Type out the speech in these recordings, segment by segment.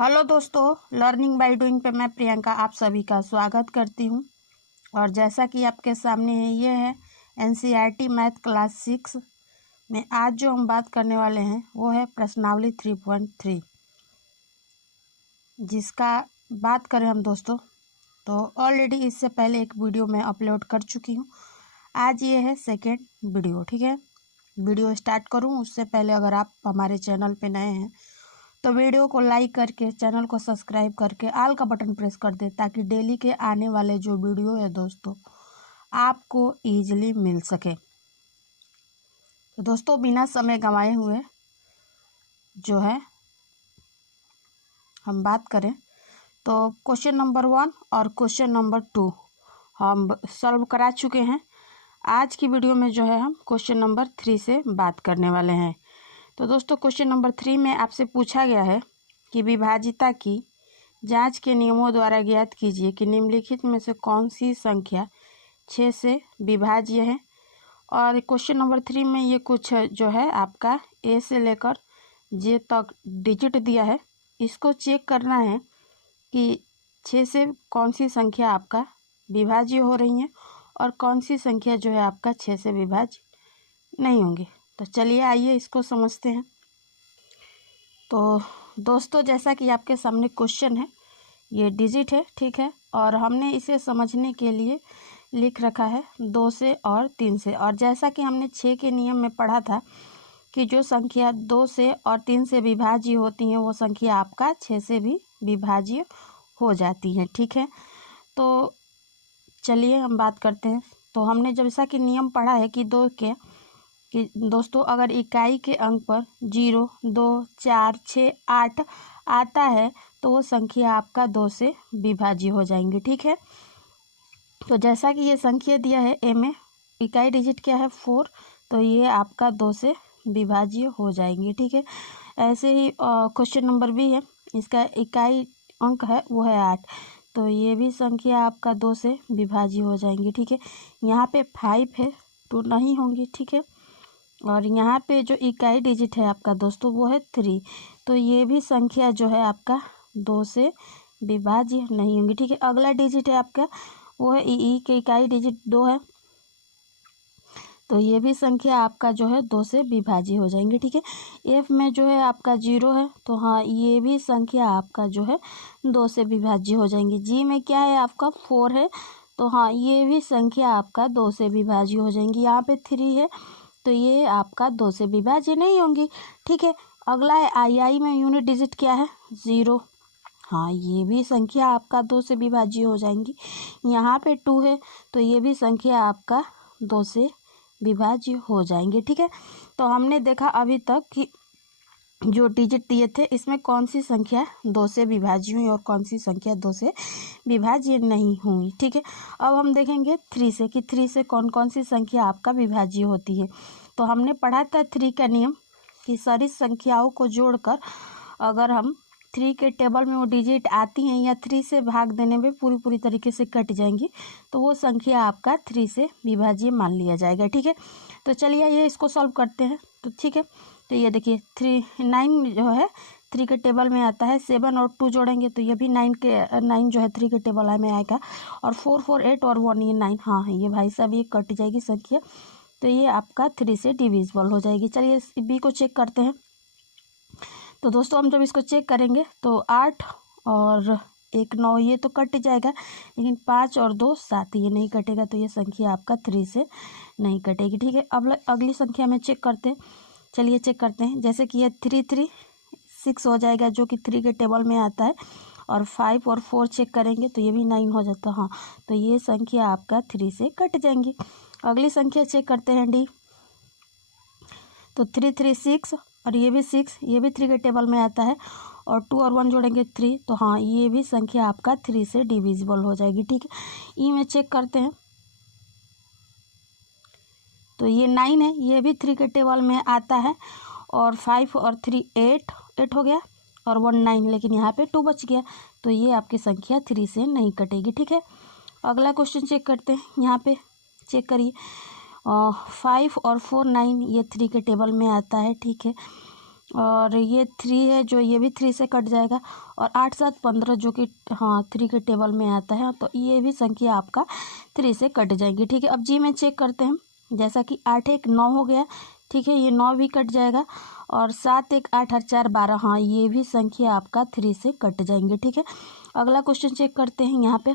Hello दोस्तों, learning by doing पे मैं प्रियंका आप सभी का स्वागत करती हूँ। और जैसा कि आपके सामने है, ये है एनसीईआरटी मैथ क्लास 6 में आज जो हम बात करने वाले हैं वो है प्रश्नावली 3.3, जिसका बात करें हम दोस्तों तो ऑलरेडी इससे पहले एक वीडियो मैं अपलोड कर चुकी हूँ। आज ये है सेकेंड वीडियो। ठीक है, वीडियो स्टार्ट करूँ उससे पहले अगर आप हमारे चैनल पे नए हैं तो वीडियो को लाइक करके चैनल को सब्सक्राइब करके ऑल का बटन प्रेस कर दे, ताकि डेली के आने वाले जो वीडियो है दोस्तों आपको ईजिली मिल सके। तो दोस्तों बिना समय गंवाए हुए जो है हम बात करें तो क्वेश्चन नंबर 1 और क्वेश्चन नंबर 2 हम सॉल्व करा चुके हैं। आज की वीडियो में जो है हम क्वेश्चन नंबर 3 से बात करने वाले हैं। तो दोस्तों क्वेश्चन नंबर 3 में आपसे पूछा गया है कि विभाजिता की जांच के नियमों द्वारा ज्ञात कीजिए कि निम्नलिखित में से कौन सी संख्या 6 से विभाज्य है। और क्वेश्चन नंबर 3 में ये कुछ जो है आपका ए से लेकर जे तक डिजिट दिया है, इसको चेक करना है कि 6 से कौन सी संख्या आपका विभाज्य हो रही है और कौन सी संख्या जो है आपका 6 से विभाज्य नहीं होंगी। तो चलिए आइए इसको समझते हैं। तो दोस्तों जैसा कि आपके सामने क्वेश्चन है, ये डिजिट है, ठीक है, और हमने इसे समझने के लिए लिख रखा है 2 से और 3 से। और जैसा कि हमने 6 के नियम में पढ़ा था कि जो संख्या 2 से और 3 से विभाज्य होती हैं वो संख्या आपका 6 से भी विभाज्य हो जाती है। ठीक है, तो चलिए हम बात करते हैं। तो हमने जैसा कि नियम पढ़ा है कि दोस्तों अगर इकाई के अंक पर 0, 2, 4, 6, 8 आता है तो वो संख्या आपका 2 से विभाज्य हो जाएंगी। ठीक है, तो जैसा कि ये संख्या दिया है ए में, इकाई डिजिट क्या है 4, तो ये आपका 2 से विभाज्य हो जाएंगी। ठीक है, ऐसे ही क्वेश्चन नंबर भी है, इसका इकाई अंक है वो है 8, तो ये भी संख्या आपका 2 से विभाज्य हो जाएंगी। ठीक है, यहाँ पे 5 है, 2 नहीं होंगी। ठीक है, और यहाँ पे जो इकाई डिजिट है आपका दोस्तों वो है 3, तो ये भी संख्या जो है आपका 2 से विभाज्य नहीं होंगी। ठीक है, अगला डिजिट है आपका वो है ई के इकाई डिजिट 2 है, तो ये भी संख्या आपका जो है 2 से विभाज्य हो जाएंगे। ठीक है, एफ में जो है आपका 0 है, तो हाँ ये भी संख्या आपका जो है 2 से विभाज्य हो जाएंगी। जी में क्या है आपका 4 है, तो हाँ ये भी संख्या आपका 2 से विभाज्य हो जाएंगी। यहाँ पे 3 है, तो ये आपका 2 से विभाज्य नहीं होंगी। ठीक है, अगला है आई में यूनिट डिजिट क्या है 0, हाँ ये भी संख्या आपका 2 से विभाज्य हो जाएंगी। यहाँ पे 2 है, तो ये भी संख्या आपका 2 से विभाज्य हो जाएंगे। ठीक है, तो हमने देखा अभी तक कि जो डिजिट दिए थे इसमें कौन सी संख्या 2 से विभाज्य हुई और कौन सी संख्या 2 से विभाज्य नहीं हुई। ठीक है, अब हम देखेंगे 3 से कि 3 से कौन कौन सी संख्या आपका विभाज्य होती है। तो हमने पढ़ा था 3 का नियम कि सारी संख्याओं को जोड़कर अगर हम 3 के टेबल में वो डिजिट आती हैं या 3 से भाग देने में पूरी तरीके से कट जाएंगी तो वो संख्या आपका 3 से विभाज्य मान लिया जाएगा। ठीक है, तो चलिए ये इसको सॉल्व करते हैं। तो ठीक है, तो ये देखिए 9 जो है 3 के टेबल में आता है, 7 और 2 जोड़ेंगे तो ये भी 9 जो है 3 के टेबल में आएगा, और 4, 4, 8 और 1 ये 9, हाँ ये भाई साहब ये कट जाएगी संख्या, तो ये आपका 3 से डिविजिबल हो जाएगी। चलिए बी को चेक करते हैं। तो दोस्तों हम जब इसको चेक करेंगे तो 8 और 1 9 ये तो कट जाएगा, लेकिन 5 और 2 7 ये नहीं कटेगा, तो ये संख्या आपका 3 से नहीं कटेगी। ठीक है, अब अगली संख्या में चेक करते हैं। चलिए चेक करते हैं, जैसे कि ये 3 3 6 हो जाएगा जो कि 3 के टेबल में आता है, और 5 और 4 चेक करेंगे तो ये भी 9 हो जाता है, हाँ तो ये संख्या आपका 3 से कट जाएंगी। अगली संख्या चेक करते हैं डी, तो 3 3 6 और ये भी 6, ये भी 3 के टेबल में आता है, और 2 और 1 जोड़ेंगे 3, तो हाँ ये भी संख्या आपका 3 से डिविजिबल हो जाएगी। ठीक है, ई में चेक करते हैं, तो ये 9 है, ये भी 3 के टेबल में आता है, और 5 और 3 8 हो गया, और 1 9, लेकिन यहाँ पे 2 बच गया, तो ये आपकी संख्या 3 से नहीं कटेगी। ठीक है, अगला क्वेश्चन चेक करते हैं। यहाँ पे चेक करिए 5 और 4 9 ये 3 के टेबल में आता है। ठीक है, और ये 3 है जो ये भी 3 से कट जाएगा, और 8 7 15 जो कि हाँ 3 के टेबल में आता है, तो ये भी संख्या आपका 3 से कट जाएगी। ठीक है, अब जी में चेक करते हैं। जैसा कि 8 1 9 हो गया। ठीक है, ये 9 भी कट जाएगा, और 7 1 8 8 4 12, हाँ ये भी संख्या आपका 3 से कट जाएंगे। ठीक है, अगला क्वेश्चन चेक करते हैं। यहाँ पे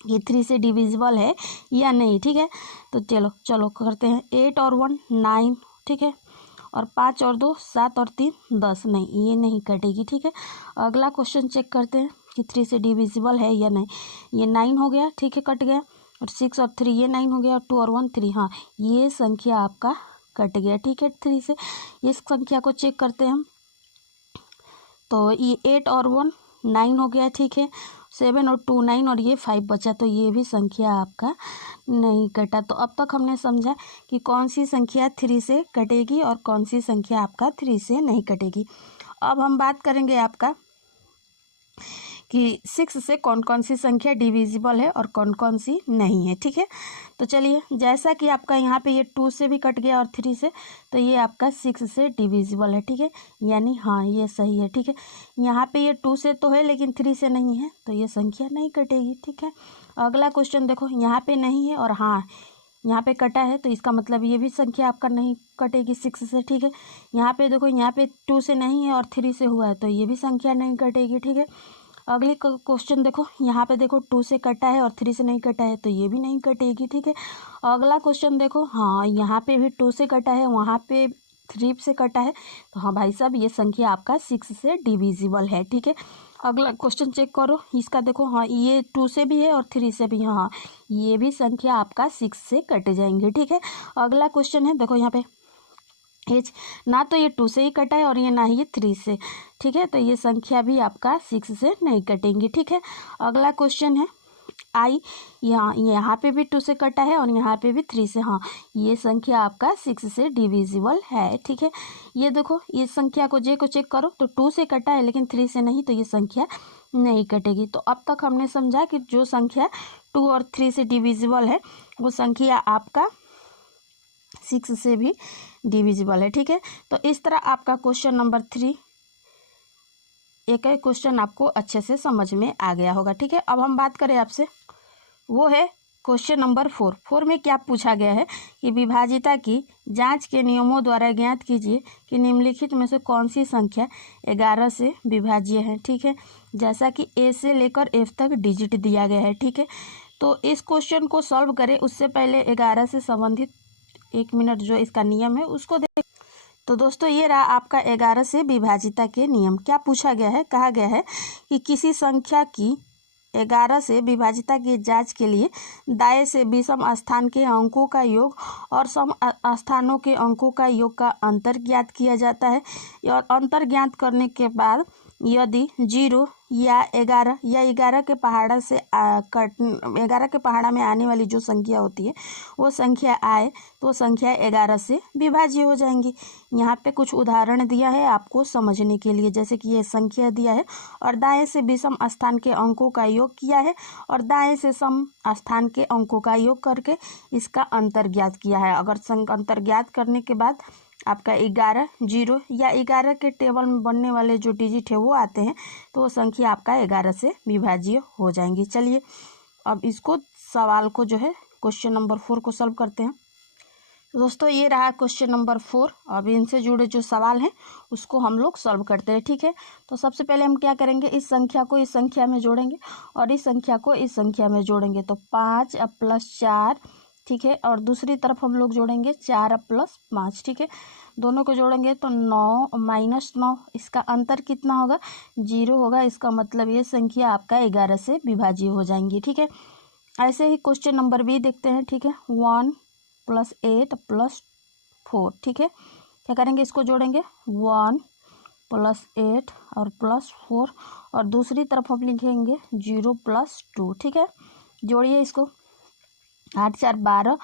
ये 3 से डिविजिबल है या नहीं। ठीक है, तो चलो करते हैं। 8 और 1 9। ठीक है, और 5 और 2 7 और 3 10, नहीं ये नहीं कटेगी। ठीक है, अगला क्वेश्चन चेक करते हैं कि 3 से डिविजिबल है या नहीं। ये 9 हो गया। ठीक है, कट गया, और 6 और 3 ये 9 हो गया, और 2 और 1 3, हाँ ये संख्या आपका कट गया। ठीक है, 3 से। इस संख्या को चेक करते हैं हम, तो ये 8 और 1 9 हो गया। ठीक है, 7 और 2 9, और ये 5 बचा, तो ये भी संख्या आपका नहीं कटा। तो अब तक हमने समझा कि कौन सी संख्या 3 से कटेगी और कौन सी संख्या आपका 3 से नहीं कटेगी। अब हम बात करेंगे आपका कि 6 से कौन कौन सी संख्या डिविजिबल है और कौन कौन सी नहीं है। ठीक है, तो चलिए, जैसा कि आपका यहाँ पे ये 2 से भी कट गया और 3 से, तो ये आपका 6 से डिविजिबल है। ठीक है, यानी हाँ ये सही है। ठीक है, यहाँ पे ये 2 से तो है लेकिन 3 से नहीं है, तो ये संख्या नहीं कटेगी। ठीक है, अगला क्वेश्चन देखो, यहाँ पे नहीं है और हाँ यहाँ पे कटा है, तो इसका मतलब ये भी संख्या आपका नहीं कटेगी 6 से। ठीक है, यहाँ पे देखो, यहाँ पे 2 से नहीं है और 3 से हुआ है, तो ये भी संख्या नहीं कटेगी। ठीक है, अगले क्वेश्चन देखो, यहाँ पे देखो 2 से कटा है और 3 से नहीं कटा है, तो ये भी नहीं कटेगी। ठीक है, अगला क्वेश्चन देखो, हाँ यहाँ पे भी 2 से कटा है, वहाँ पे 3 से कटा है, तो हाँ भाई साहब ये संख्या आपका 6 से डिविजिबल है। ठीक है, अगला क्वेश्चन चेक करो, इसका देखो, हाँ ये 2 से भी है और 3 से भी, हाँ ये भी संख्या आपका 6 से कट जाएंगे। ठीक है, अगला क्वेश्चन है, देखो यहाँ पे एच, ना तो ये 2 से ही कटा है और ये ना ही ये 3 से। ठीक है, तो ये संख्या भी आपका 6 से नहीं कटेंगी। ठीक है, अगला क्वेश्चन है आई, यहाँ पे भी 2 से कटा है और यहाँ पे भी 3 से, हाँ ये संख्या आपका 6 से डिविजिबल है। ठीक है, ये देखो, ये संख्या को जे को चेक करो, तो 2 से कटा है लेकिन 3 से नहीं, तो ये संख्या नहीं कटेगी। तो अब तक हमने समझा कि जो संख्या 2 और 3 से डिविजिबल है वो संख्या आपका 6 से भी डिविजिबल है। ठीक है, तो इस तरह आपका क्वेश्चन नंबर 3 एक क्वेश्चन आपको अच्छे से समझ में आ गया होगा। ठीक है, अब हम बात करें आपसे, वो है क्वेश्चन नंबर 4 में क्या पूछा गया है कि विभाजिता की जांच के नियमों द्वारा ज्ञात कीजिए कि निम्नलिखित में से कौन सी संख्या 11 से विभाज्य है। ठीक है, जैसा कि ए से लेकर एफ तक डिजिट दिया गया है। ठीक है, तो इस क्वेश्चन को सॉल्व करें उससे पहले 11 से संबंधित 1 मिनट जो इसका नियम है उसको देख। तो दोस्तों ये रहा आपका 11 से विभाजिता के नियम। क्या पूछा गया है, कहा गया है कि किसी संख्या की 11 से विभाजिता की जांच के लिए दाएं से विषम स्थान के अंकों का योग और सम स्थानों के अंकों का योग का अंतर ज्ञात किया जाता है, और अंतर ज्ञात करने के बाद यदि 0 या 11 या 11 के पहाड़ा से 11 के पहाड़ा में आने वाली जो संख्या होती है वो संख्या आए तो वो संख्या 11 से विभाज्य हो जाएंगी। यहाँ पे कुछ उदाहरण दिया है आपको समझने के लिए, जैसे कि ये संख्या दिया है और दाएं से विषम स्थान के अंकों का योग किया है और दाएं से सम स्थान के अंकों का योग करके इसका अंतर ज्ञात किया है। अगर अंतर ज्ञात करने के बाद आपका 11 0 या 11 के टेबल में बनने वाले जो डिजिट है वो आते हैं तो वो संख्या आपका 11 से विभाज्य हो जाएंगी। चलिए अब इसको सवाल को जो है क्वेश्चन नंबर 4 को सॉल्व करते हैं। दोस्तों ये रहा क्वेश्चन नंबर 4। अब इनसे जुड़े जो सवाल हैं उसको हम लोग सॉल्व करते हैं। ठीक है, तो सबसे पहले हम क्या करेंगे, इस संख्या को इस संख्या में जोड़ेंगे और इस संख्या को इस संख्या में जोड़ेंगे, तो 5 अब +4। ठीक है, और दूसरी तरफ हम लोग जोड़ेंगे 4 अब +5। ठीक है, दोनों को जोड़ेंगे तो 9 -9, इसका अंतर कितना होगा, 0 होगा। इसका मतलब ये संख्या आपका 11 से विभाज्य हो जाएंगी। ठीक है, ऐसे ही क्वेश्चन नंबर बी देखते हैं। ठीक है, 1 + 8 + 4। ठीक है, क्या करेंगे, इसको जोड़ेंगे 1 + 8 और +4, और दूसरी तरफ हम लिखेंगे 0 + 2। ठीक है, जोड़िए इसको, 8 4 12,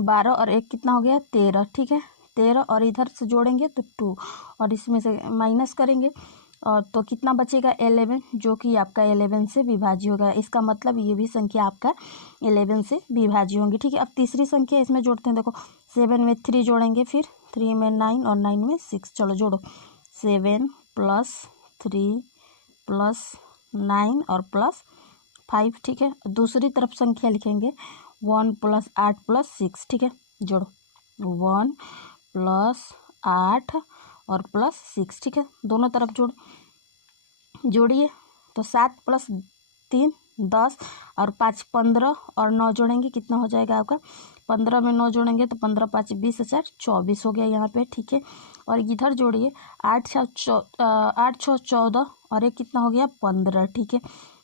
12 और 1 कितना हो गया 13। ठीक है, 13 और इधर से जोड़ेंगे तो 2 और इसमें से माइनस करेंगे और तो कितना बचेगा 11, जो कि आपका 11 से विभाज्य होगा। इसका मतलब ये भी संख्या आपका 11 से विभाज्य होंगी। ठीक है, अब तीसरी संख्या इसमें जोड़ते हैं। देखो 7 में 3 जोड़ेंगे, फिर 3 में 9 और 9 में 6। चलो जोड़ो, 7 प्लस 3 प्लस 9 और प्लस 5, ठीक है। दूसरी तरफ संख्या लिखेंगे 1 प्लस 8 प्लस 6, ठीक है। जोड़ो 1 प्लस 8 और प्लस 6, ठीक है। दोनों तरफ जोड़िए तो 7 प्लस 3 10 और 5 15 और 9 जोड़ेंगे, कितना हो जाएगा आपका 15 में 9 जोड़ेंगे तो 15 5 20 4 24 हो गया यहाँ पे, ठीक है। और इधर जोड़िए 8 6 14 और एक कितना हो गया 15, ठीक है।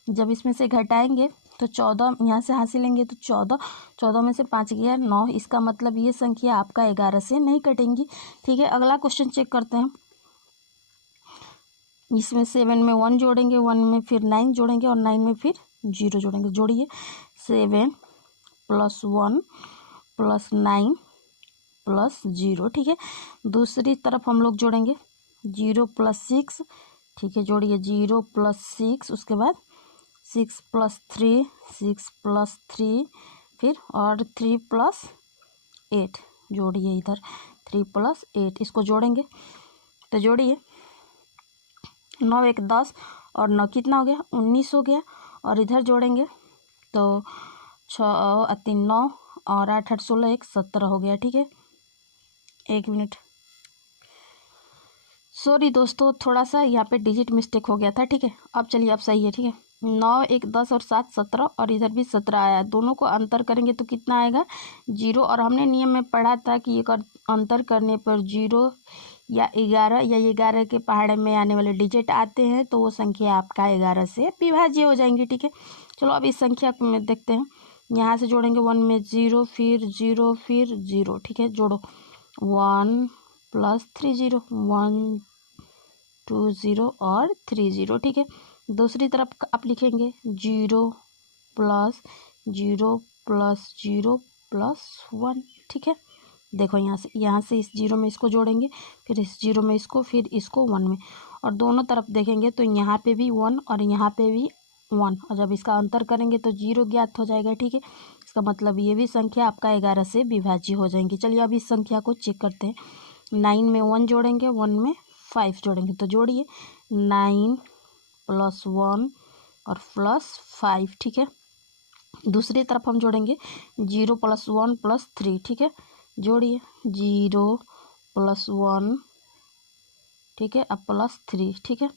जब इसमें से घटाएंगे तो 14 यहाँ से हासिल लेंगे तो 14 में से 5 गया 9, इसका मतलब ये संख्या आपका 11 से नहीं कटेंगी, ठीक है। अगला क्वेश्चन चेक करते हैं। इसमें 7 में 1 जोड़ेंगे, 1 में फिर 9 जोड़ेंगे और 9 में फिर 0 जोड़ेंगे। जोड़िए 7 प्लस 1 प्लस 9 प्लस 0, ठीक है। दूसरी तरफ हम लोग जोड़ेंगे 0 प्लस 6, ठीक है। जोड़िए 0 प्लस 6, उसके बाद 6 प्लस 3 6 प्लस 3 फिर और 3 प्लस 8, जोड़िए इधर 3 प्लस 8, इसको जोड़ेंगे तो जोड़िए 9 1 10 और 9 कितना हो गया 19 हो गया। और इधर जोड़ेंगे तो 6 3 9 और 8 8 16 1 17 हो गया, ठीक है। 1 मिनट, सॉरी दोस्तों, थोड़ा सा यहाँ पे डिजिट मिस्टेक हो गया था, ठीक है। अब चलिए अब सही है, ठीक है। 9 1 10 और 7 17 और इधर भी 17 आया, दोनों को अंतर करेंगे तो कितना आएगा 0। और हमने नियम में पढ़ा था कि एक अंतर करने पर 0 या 11 के पहाड़े में आने वाले डिजिट आते हैं तो वो संख्या आपका 11 से विभाज्य हो जाएंगी, ठीक है। चलो अब इस संख्या में देखते हैं। यहाँ से जोड़ेंगे 1 में 0 फिर 0 फिर 0, ठीक है। जोड़ो 1 प्लस 3 0 1 2 0 और 3 0, ठीक है। दूसरी तरफ आप लिखेंगे 0 प्लस 0 प्लस 0 प्लस 1, ठीक है। देखो यहाँ से इस 0 में इसको जोड़ेंगे, फिर इस 0 में इसको, फिर इसको 1 में, और दोनों तरफ देखेंगे तो यहाँ पे भी 1 और यहाँ पे भी 1, और जब इसका अंतर करेंगे तो 0 ज्ञात हो जाएगा, ठीक है। इसका मतलब ये भी संख्या आपका 11 से विभाज्य हो जाएंगी। चलिए अब इस संख्या को चेक करते हैं। 9 में 1 जोड़ेंगे, 1 में 5 जोड़ेंगे, तो जोड़िए 9 प्लस 1 और प्लस 5, ठीक है। दूसरी तरफ हम जोड़ेंगे 0 प्लस 1 प्लस 3, ठीक है। जोड़िए 0 प्लस 1, ठीक है, अब प्लस 3, ठीक है।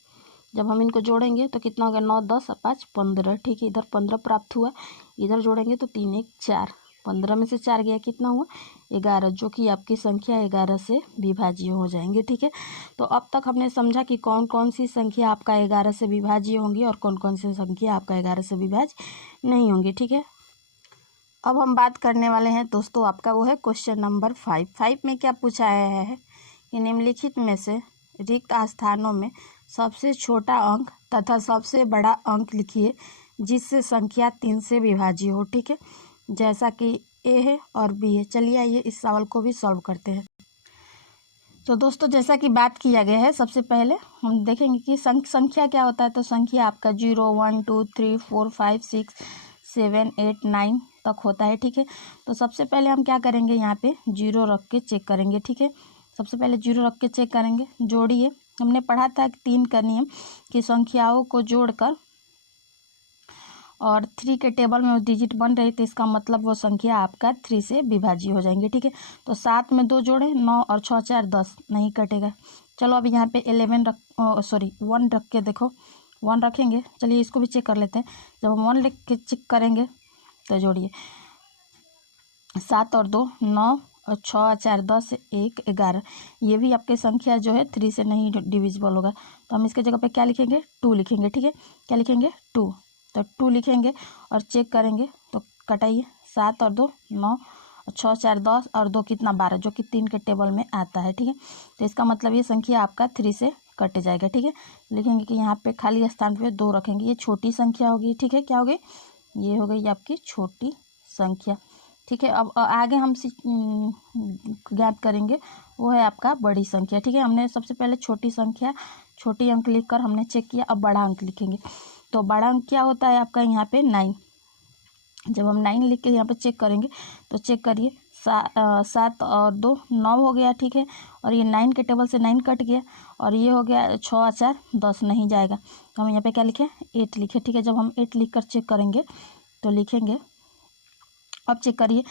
जब हम इनको जोड़ेंगे तो कितना हो गया 9 10 और 5 15, ठीक है। इधर 15 प्राप्त हुआ, इधर जोड़ेंगे तो 3 1 4, 15 में से 4 गया, कितना हुआ 11, जो कि आपकी संख्या 11 से विभाज्य हो जाएंगे, ठीक है। तो अब तक हमने समझा कि कौन कौन सी संख्या आपका 11 से विभाज्य होंगी और कौन कौन सी संख्या आपका 11 से विभाज्य नहीं होंगी, ठीक है। अब हम बात करने वाले हैं दोस्तों, आपका वो है क्वेश्चन नंबर 5 में क्या पूछा है कि निम्नलिखित में से रिक्त स्थानों में सबसे छोटा अंक तथा सबसे बड़ा अंक लिखिए जिससे संख्या 3 से विभाज्य हो, ठीक है। जैसा कि ए है और बी है। चलिए आइए इस सवाल को भी सॉल्व करते हैं। तो दोस्तों जैसा कि बात किया गया है, सबसे पहले हम देखेंगे कि संख्या क्या होता है। तो संख्या आपका 0 1 2 3 4 5 6 7 8 9 तक होता है, ठीक है। तो सबसे पहले हम क्या करेंगे, यहाँ पे 0 रख के चेक करेंगे, ठीक है। सबसे पहले 0 रख के चेक करेंगे। जोड़िए, हमने पढ़ा था कि 3 का नियम कि संख्याओं को जोड़कर और 3 के टेबल में वो डिजिट बन रही, तो इसका मतलब वो संख्या आपका 3 से विभाज्य हो जाएंगे, ठीक है। तो 7 में 2 जोड़े 9 और 6 4 10, नहीं कटेगा। चलो अब यहाँ पे 1 रख के देखो, 1 रखेंगे। चलिए इसको भी चेक कर लेते हैं। जब हम 1 लिख के चेक करेंगे तो जोड़िए 7 और 2 9 और 6 4 10 1 11, ये भी आपकी संख्या जो है 3 से नहीं डिविजिबल होगा। तो हम इसके जगह पे क्या लिखेंगे 2 लिखेंगे, ठीक है। क्या लिखेंगे 2, तो 2 लिखेंगे और चेक करेंगे तो कटाइए 7 और 2 9 और 6 4 10 और 2 कितना 12, जो कि 3 के टेबल में आता है, ठीक है। तो इसका मतलब ये संख्या आपका 3 से कट जाएगा, ठीक है। लिखेंगे कि यहाँ पे खाली स्थान पे 2 रखेंगे, ये छोटी संख्या होगी, ठीक है। क्या होगी, ये हो गई आपकी छोटी संख्या, ठीक है। अब आगे हम ज्ञात करेंगे वो है आपका बड़ी संख्या, ठीक है। हमने सबसे पहले छोटी संख्या छोटी अंक लिखकर हमने चेक किया, अब बड़ा अंक लिखेंगे। तो बड़ा अंक क्या होता है आपका यहाँ पे 9। जब हम 9 लिख के यहाँ पे चेक करेंगे तो चेक करिए 7 और 2 9 हो गया, ठीक है। और ये 9 के टेबल से 9 कट गया, और ये हो गया 6 और 4 10 नहीं जाएगा, तो हम यहाँ पे क्या लिखें 8 लिखे, ठीक है। जब हम 8 लिख कर चेक करेंगे तो लिखेंगे, अब चेक करिए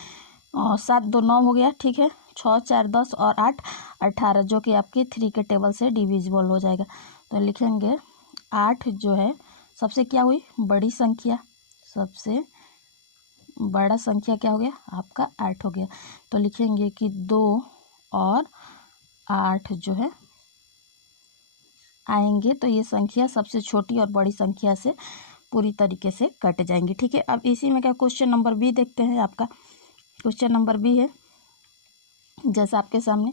7 2 9 हो गया, ठीक है। 6 4 10 और 8 18, जो कि आपके 3 के टेबल से डिविजिबल हो जाएगा। तो लिखेंगे 8 जो है सबसे क्या हुई बड़ी संख्या, सबसे बड़ा संख्या क्या हो गया आपका 8 हो गया। तो लिखेंगे कि 2 और 8 जो है आएंगे, तो ये संख्या सबसे छोटी और बड़ी संख्या से पूरी तरीके से कट जाएंगी, ठीक है। अब इसी में क्या क्वेश्चन नंबर बी देखते हैं। आपका क्वेश्चन नंबर बी है जैसा आपके सामने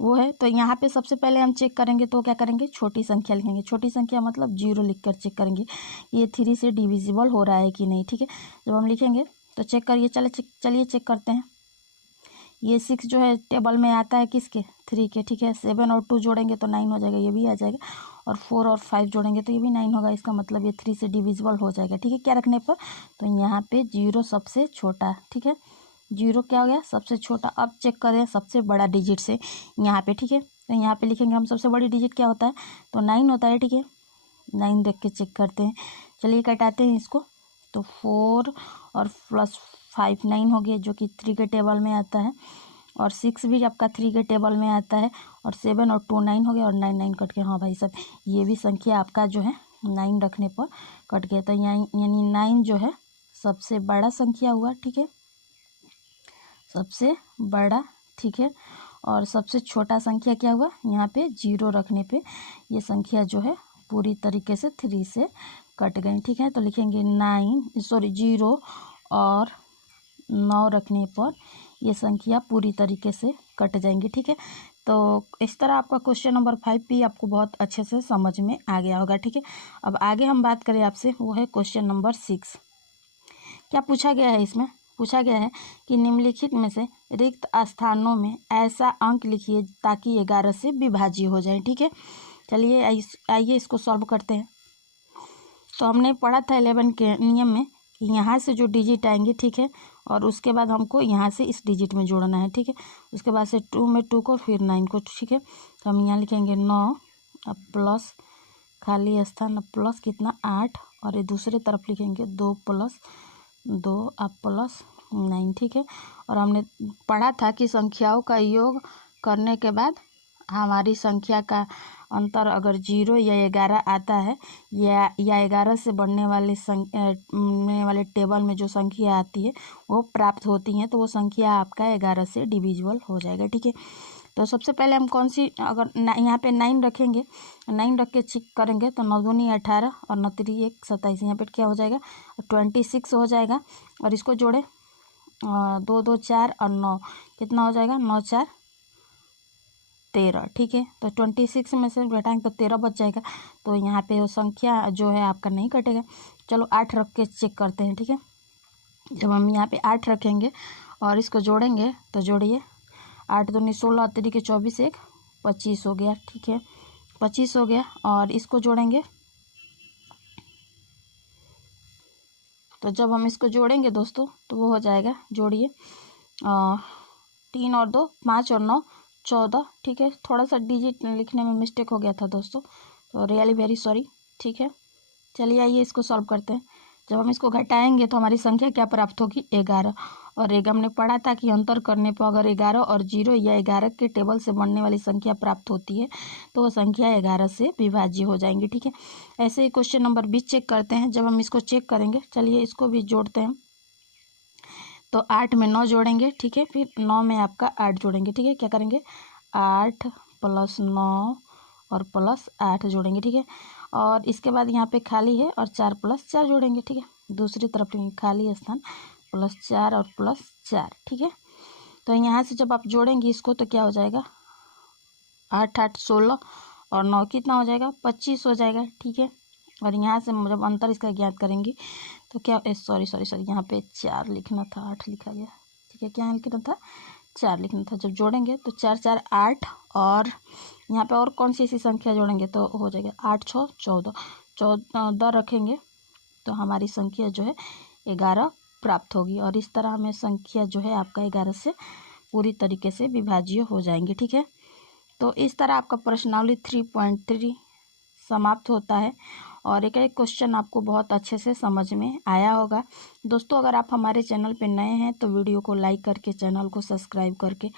वो है। तो यहाँ पे सबसे पहले हम चेक करेंगे, तो क्या करेंगे छोटी संख्या लिखेंगे। छोटी संख्या मतलब 0 लिखकर चेक करेंगे ये 3 से डिविजिबल हो रहा है कि नहीं, ठीक है। जब हम लिखेंगे तो चेक करिए, चलिए चेक करते हैं। ये 6 जो है टेबल में आता है किसके 3 के, ठीक है। 7 और 2 जोड़ेंगे तो 9 हो जाएगा, ये भी आ जाएगा। और 4 और 5 जोड़ेंगे तो ये भी 9 होगा, इसका मतलब ये 3 से डिविजिबल हो जाएगा, ठीक है। क्या रखने पर, तो यहाँ पे 0 सबसे छोटा, ठीक है। 0 क्या हो गया सबसे छोटा। अब चेक करें सबसे बड़ा डिजिट से यहाँ पे, ठीक है। तो यहाँ पे लिखेंगे हम सबसे बड़ी डिजिट क्या होता है, तो 9 होता है, ठीक है। 9 देख के चेक करते हैं, चलिए कटाते हैं इसको। तो 4 और प्लस 5 9 हो गया, जो कि 3 के टेबल में आता है। और 6 भी आपका 3 के टेबल में आता है। और 7 और 2 9 हो गया, और 9 9 कट गया। हाँ भाई साहब, ये भी संख्या आपका जो है 9 रखने पर कट गया। तो यानी 9 जो है सबसे बड़ा संख्या हुआ, ठीक है, सबसे बड़ा, ठीक है। और सबसे छोटा संख्या क्या हुआ, यहाँ पे 0 रखने पे ये संख्या जो है पूरी तरीके से 3 से कट गई, ठीक है। तो लिखेंगे 0 और 9 रखने पर ये संख्या पूरी तरीके से कट जाएंगी, ठीक है। तो इस तरह आपका क्वेश्चन नंबर 5 भी आपको बहुत अच्छे से समझ में आ गया होगा, ठीक है। अब आगे हम बात करें आपसे, वो है क्वेश्चन नंबर 6। क्या पूछा गया है, इसमें पूछा गया है कि निम्नलिखित में से रिक्त स्थानों में ऐसा अंक लिखिए ताकि 11 से विभाज्य हो जाए, ठीक है। चलिए आइए इसको सॉल्व करते हैं। तो हमने पढ़ा था 11 के नियम में कि यहाँ से जो डिजिट आएंगे, ठीक है, और उसके बाद हमको यहाँ से इस डिजिट में जोड़ना है, ठीक है। उसके बाद से 2 में 2 को, फिर 9 को, ठीक है। तो हम यहाँ लिखेंगे 9, अब प्लस खाली स्थान, अब प्लस कितना 8, और ये दूसरे तरफ लिखेंगे 2 + 2, अब प्लस 9, ठीक है। और हमने पढ़ा था कि संख्याओं का योग करने के बाद हमारी संख्या का अंतर अगर 0 या 11 आता है, या 11 से बढ़ने वाले टेबल में जो संख्या आती है वो प्राप्त होती हैं, तो वो संख्या आपका 11 से डिविजिबल हो जाएगा, ठीक है। तो सबसे पहले हम कौन सी, अगर यहाँ पे 9 रखेंगे, 9 रख के चेक करेंगे तो 9 दूनी 18 और 9 3 1 27, यहाँ पे क्या हो जाएगा 26 हो जाएगा। और इसको जोड़े 2 2 4 और 9, कितना हो जाएगा 9 4 13, ठीक है। तो 26 में से घटाएंगे तो 13 बच जाएगा। तो यहाँ पे वो संख्या जो है आपका नहीं कटेगा। चलो 8 रख के चेक करते हैं, ठीक है। जब हम यहाँ पे 8 रखेंगे और इसको जोड़ेंगे तो जोड़िए 8 दूनी 16, 3 के 24, 1 25 हो गया, ठीक है, 25 हो गया। और इसको जोड़ेंगे तो जब हम इसको जोड़ेंगे दोस्तों तो वो हो जाएगा, जोड़िए 3 और 2 5 और 9 14, ठीक है। थोड़ा सा डिजिट लिखने में मिस्टेक हो गया था दोस्तों, तो रियली वेरी सॉरी, ठीक है। चलिए आइए इसको सॉल्व करते हैं। जब हम इसको घटाएंगे तो हमारी संख्या क्या प्राप्त होगी 11। और एक हमने पढ़ा था कि अंतर करने पर अगर 11 और 0 या 11 के टेबल से बनने वाली संख्या प्राप्त होती है तो वो संख्या 11 से विभाज्य हो जाएंगी, ठीक है। ऐसे ही क्वेश्चन नंबर 20 चेक करते हैं। जब हम इसको चेक करेंगे, चलिए इसको भी जोड़ते हैं। तो 8 में 9 जोड़ेंगे, ठीक है, फिर 9 में आपका 8 जोड़ेंगे, ठीक है। क्या करेंगे 8 + 9 और प्लस 8 जोड़ेंगे, ठीक है। और इसके बाद यहाँ पे खाली है और 4 + 4 जोड़ेंगे, ठीक है। दूसरी तरफ लेंगे खाली स्थान +4 और +4, ठीक है। तो यहाँ से जब आप जोड़ेंगे इसको तो क्या हो जाएगा 8 8 16 और 9 कितना हो जाएगा 25 हो जाएगा, ठीक है। और यहाँ से जब अंतर इसका ज्ञात करेंगे तो क्या सॉरी यहाँ पे 4 लिखना था, 8 लिखा गया, ठीक है। क्या लिखना था 4 लिखना था। जब जोड़ेंगे तो 4 4 8, और यहाँ पे और कौन सी ऐसी संख्या जोड़ेंगे तो हो जाएगा 8 6 14 रखेंगे तो हमारी संख्या जो है 11 प्राप्त होगी। और इस तरह हमें संख्या जो है आपका 11 से पूरी तरीके से विभाज्य हो जाएंगे। ठीक है, तो इस तरह आपका प्रश्नावली 3.3 समाप्त होता है और एक एक क्वेश्चन आपको बहुत अच्छे से समझ में आया होगा। दोस्तों, अगर आप हमारे चैनल पर नए हैं तो वीडियो को लाइक करके चैनल को सब्सक्राइब करके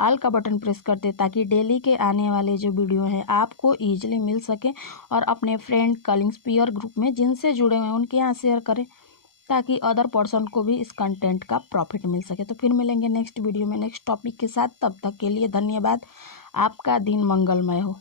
ऑल का बटन प्रेस कर दे, ताकि डेली के आने वाले जो वीडियो हैं आपको ईजिली मिल सके। और अपने फ्रेंड, कलीग्स, पीयर ग्रुप में जिनसे जुड़े हुए हैं उनके यहाँ शेयर करें, ताकि अदर पर्सन को भी इस कंटेंट का प्रॉफिट मिल सके। तो फिर मिलेंगे नेक्स्ट वीडियो में नेक्स्ट टॉपिक के साथ। तब तक के लिए धन्यवाद। आपका दिन मंगलमय हो।